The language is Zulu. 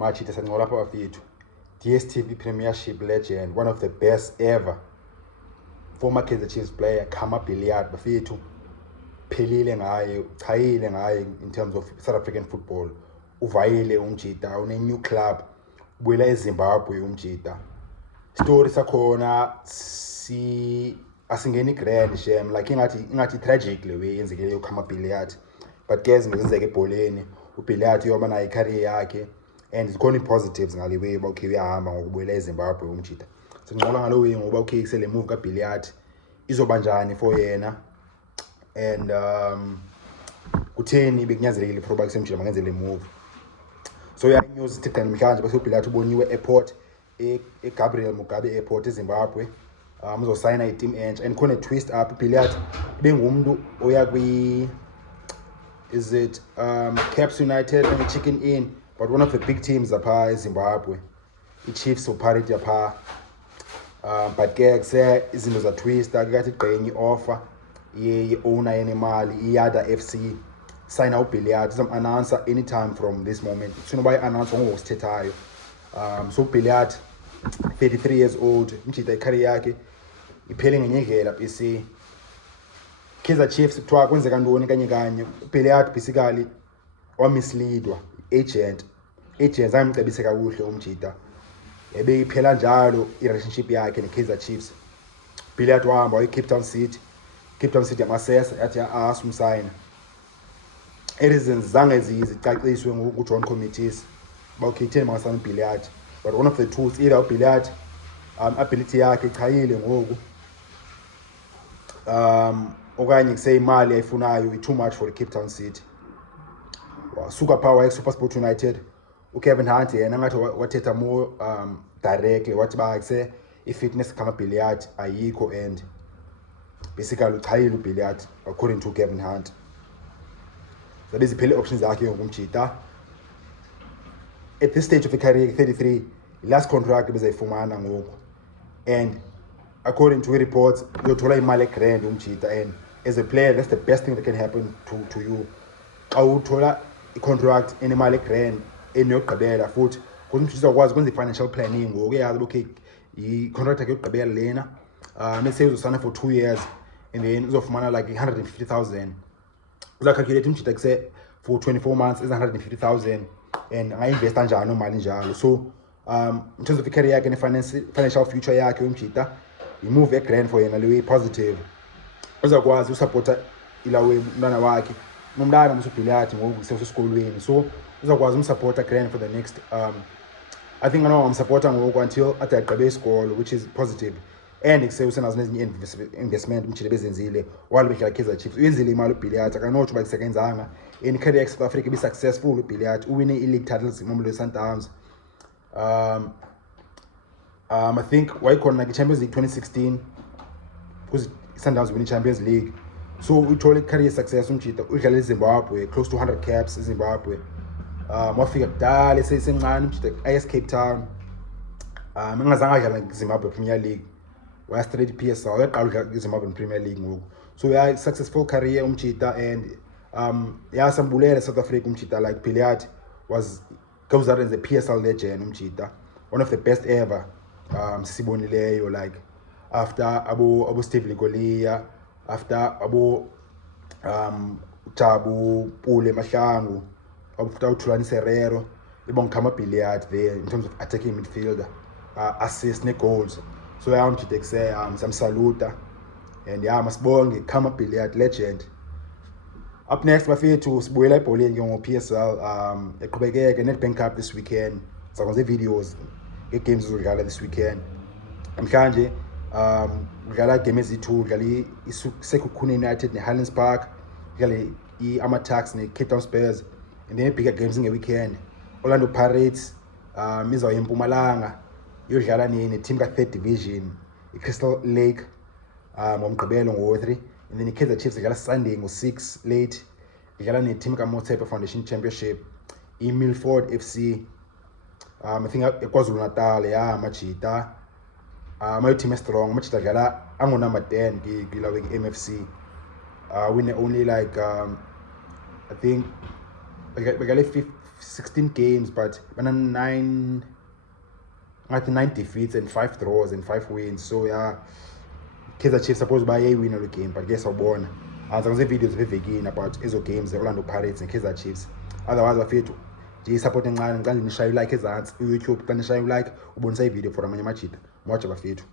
Machita sancola lapha bafethu. DStv Premiership legend, one of the best ever. Former Kaizer Chiefs player Khama Billiat bafethu. Phelile ngaye, chayile ngaye in terms of South African football. Uvayile umjita, une new club. Ubuyela eZimbabwe umjita. Story sakhona asingeni grand shame like ingathi tragic le way yenzekile uKhama Billiat, but guys ngenzeke ebholeni uBilliat yoba nayo icareer yakhe and zikhona i-positives ngale way ba okay uyahamba ngokubuyela eZimbabwe umjita. Sinqola ngalo way ngoba okay kusele move kaBilliat izoba njani for yena and kutheni bekunyanzelekile proba kusemjila mangenze le move. So ya news ithi kanti mhlanje bese uBilliat uboniwe airport Gabriel Mugabe airport eZimbabwe. Uzosayina i-team entsha and khona twist up Billiat bengumuntu oya is it Cape Town United and Chicken Inn, but one of the big teams apha eZimbabwe, i-Chiefs uparity apha. But ke kuse izinto za twist akathi igqenye offer ye-owner yenemali iYada FC sign uBilliat announce anytime from this moment. Soon by announce ngosithethayo. So Billiat 33 years old, mjita icareer yakhe iphele ngenye ndlela bese Kaizer Chiefs kuthiwa kwenzeka ntoni kanye uBilliat basically wamisleadwa agent ayimcebise kakuhle umjita ebe iphela njalo i-relationship yakhe neKaizer Chiefs. Billiat wahamba waye-Cape Town City yamasesa yathi asumsayina. Reasons zange zicaciswe ngoku-join committees ba okay theni mangasana uBilliat, but one of the tools either uBilliat ability yakhe ichayile ngoku okanye kuse imali ayifunayo too much for the Cape Town City. Wasuka power SuperSport United uKevin Hunt yena ngathi wathetha more directly wathi ba kuse i-fitness Khama Billiat ayikho and basically uchayile uBilliat according to Kevin Hunt. Zabe ziphele options zakhe ngokumjita. At this stage of the career 33 last contract bezayifumana ngoku and according to reports uyothola imali grand umjita, and as a player that's the best thing that can happen to you xa uthola i-contract enemali grand eniyogqibela futhi ukuthi umjita ukwazi ukwenza i-financial planning ngoku uyazi okay i-contract yakhe yokugqibela lena let's say uzosana for 2 years and then uzofumana like 150,000 uzakhalculate umjita kuse for 24 months is 150,000 and ngainvesta njani imali njalo. So in terms of i-career yakhe ne-financial future yakhe umjita i-move e-grand for yena leyo positive. Uzakwazi usupporta ilawe umntwana wakhe nomntana uBilliat ngoku kusesikolweni, so uzakwazi umsupporta grand for the next I think umsupporta ngoku until ade agqibe isikolo, which is positive. And usenazo nezinye investment umjita bezenzile while bedlala Kaizer Chiefs uyenzile imali uBilliat akanothi uba kusebenzanga in career South Africa be successful uBilliat uwine i-league titles Mamelodi Sundowns. I think wayikhona like Champions League 2016 because Sundowns win Champions League, so uthole career success umjita udlala eZimbabwe close to 100 caps eZimbabwe. Wafika kudala esesemncane umjita IS Cape Town engazange adlala eZimbabwe Premier League waya straight PSL yaqala udlala eZimbabwe Premier League ngoku. So yeah, successful career umjita and yasambulela South Africa umjita like Billiat goes out as a PSL legend umjita, one of the best ever sibonileyo like after abo Steve Ligolia, after abo Tabu Pule Mahlangu, after Tshwane Serrero, ibon Khama Billiat there in terms of attacking midfielder, assists ne goals. So yeah, umjita say samsaluta and yeah masibonge Khama Billiat legend. Up next bafethu sibuyela ebholeni ke ngo-PSL eqhubekeke Nedbank Cup this weekend. Sakwenze videos nge-games ezodlala this weekend. Namhlanje udlala game ezi-2 udlala iSekhukhune United neHighlands Park, udlala i-Amatax neCape Town Spurs, and then bigger games nge-weekend Orlando Pirates izawuya eMpumalanga iyodlala ne-team ka-3rd division iCrystal Lake ngomgqibelo ngo-3, and then iKaizer Chiefs idlala Sunday ngo-6 late idlala ne-team kaMotsepe Foundation Championship iMilford FC. I think eKwaZulu Natal majita my team is strong majita adlala ango-number 10 kilawe MFC win only like I think begale 16 games, but nine defeats and 5 draws and 5 wins. So yeah, Kaizer Chiefs supposed by a winner the game, but guess won. And some videos vevekini about ezo games, the Orlando Pirates and Kaizer Chiefs. Otherwise bafethu nje supporting nqani ngicela nishaye like ezantsi YouTube, xa nishaye like ubonisa ivideo for amanye amajita moja bafethu.